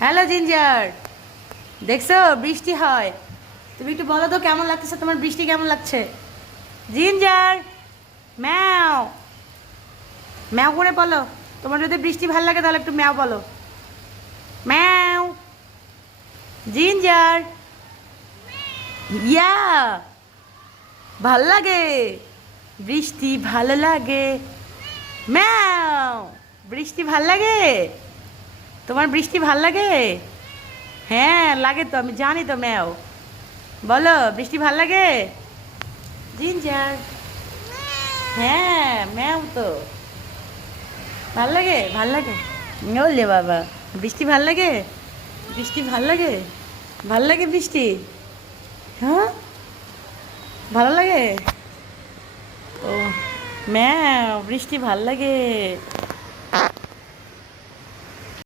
Hello ginger, দেখছো বৃষ্টি হয়। তুমি একটু বলো তো কেমন লাগতেছে, তোমার বৃষ্টি কেমন লাগছে? জিঞ্জার, ম্যাও ম্যাও করে বলো। তোমার যদি বৃষ্টি ভালো লাগে তাহলে একটু ম্যাও বলো। ম্যাও। জিঞ্জার, ইয়া, ভাল লাগে বৃষ্টি, ভালো লাগে। ম্যাও। বৃষ্টি ভাল লাগে? তোমার বৃষ্টি ভাল লাগে? হ্যাঁ লাগে তো, আমি জানি তো ম্যাও। বলো বৃষ্টি ভাল লাগে? জিঞ্জার, হ্যাঁ ম্যাও তো। ভাল লাগে, ভাল লাগে। বললে বাবা, বৃষ্টি ভাল লাগে? বৃষ্টি ভাল লাগে? ভাল লাগে বৃষ্টি? হ্যাঁ, ভালো লাগে। ও ম্যাও, বৃষ্টি ভাল লাগে।